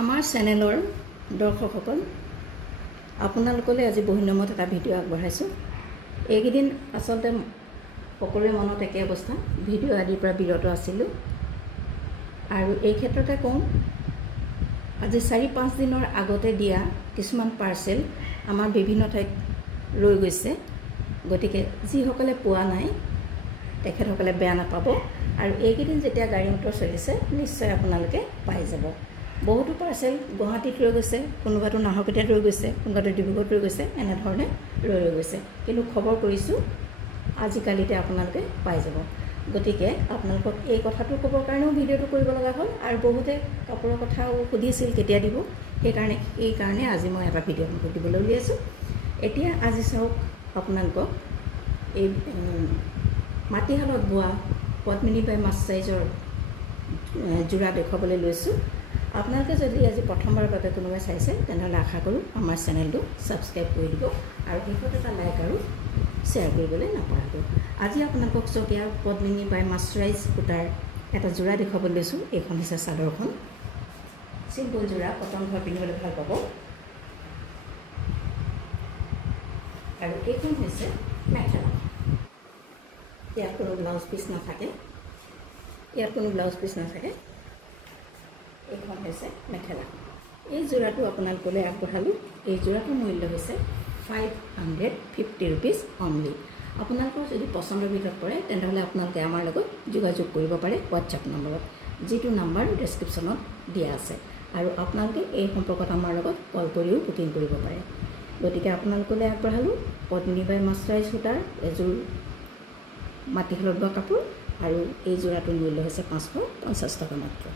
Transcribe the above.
আমাৰ চেনেলৰ দৰ্শকসকল আপোনালোকলৈ আজি বহিনমত এটা ভিডিঅ' আগবঢ়াইছোঁ। এইকেইদিন আচলতে সকলোৰে মনত একে অৱস্থা, ভিডিঅ' আদিৰ পৰা বিৰত আছিলোঁ। আৰু এই ক্ষেত্ৰতে কওঁ, আজি 4-5 দিনৰ আগতে দিয়া কিছুমান পাৰ্চেল আমাৰ বিভিন্ন ঠাইত ৰৈ গৈছে। গতিকে যিসকলে পোৱা নাই তেখেতসকলে বেয়া নাপাব। আৰু এইকেইদিন যেতিয়া গাড়ী মটৰ চলিছে নিশ্চয় আপোনালোকে পাই যাব। বহুতো পাৰ্চেল গুৱাহাটীত ৰৈ গৈছে, কোনোবাটো নাহৰকটীয়াত ৰৈ গৈছে, কোনোবাটো ডিব্ৰুগড়ত ৰৈ গৈছে, এনেধৰণে ৰৈ গৈছে। কিন্তু খবৰ কৰিছোঁ আজিকালিতে আপোনালোকে পাই যাব। গতিকে আপোনালোকক এই কথাটো ক'বৰ কাৰণেও ভিডিঅ'টো কৰিব লগা হ'ল। আৰু বহুতে কাপোৰৰ কথাও সুধিছিল কেতিয়া দিব, সেইকাৰণে আজি মই এটা ভিডিঅ' দিবলৈ উলিয়াইছোঁ। এতিয়া আজি চাওক, আপোনালোকক এই মাটিশালত বোৱা পদ্মিনী বাই মাছৰাইজৰ যোৰা দেখুৱাবলৈ লৈছোঁ। আপোনালোকে যদি আজি প্ৰথমবাৰৰ বাবে কোনোবাই চাইছে তেনেহ'লে আশা কৰোঁ আমাৰ চেনেলটো ছাবস্ক্ৰাইব কৰি দিব আৰু শেষত এটা লাইক আৰু শ্বেয়াৰ কৰিবলৈ নাপাহৰিব। আজি আপোনালোকক চকীয়া পদ্মিনী বাই মাছৰাইজ সূতাৰ এটা যোৰা দেখুৱাবলৈ লৈছোঁ। এইখন হৈছে চাদৰখন, চিম্পল যোৰা, কটন ঘৰ পিন্ধিবলৈ ভাল পাব। আৰু এইখন হৈছে মেখেলা। ইয়াত কোনো ব্লাউজ পিচ নাথাকে, এইখন হৈছে মেখেলা। এই যোৰাটো আপোনালোকলৈ আগবঢ়ালোঁ। এই যোৰাটোৰ মূল্য হৈছে 550 ৰুপিজ অনলি। আপোনালোকৰ যদি পচন্দৰ ভিতৰত পৰে তেনেহ'লে আপোনালোকে আমাৰ লগত যোগাযোগ কৰিব পাৰে হোৱাটছআপ নম্বৰত, যিটো নাম্বাৰ ডেছক্ৰিপশ্যনত দিয়া আছে। আৰু আপোনালোকে এই সম্পৰ্কত আমাৰ লগত কল কৰিও বুকিং কৰিব পাৰে। গতিকে আপোনালোকলৈ আগবঢ়ালোঁ পদ্মিনী বাই মাছৰাইজ সূতাৰ এযোৰ মাটিশালত বোৱা কাপোৰ। আৰু এই যোৰাটোৰ মূল্য হৈছে 550 টকা মাত্ৰ।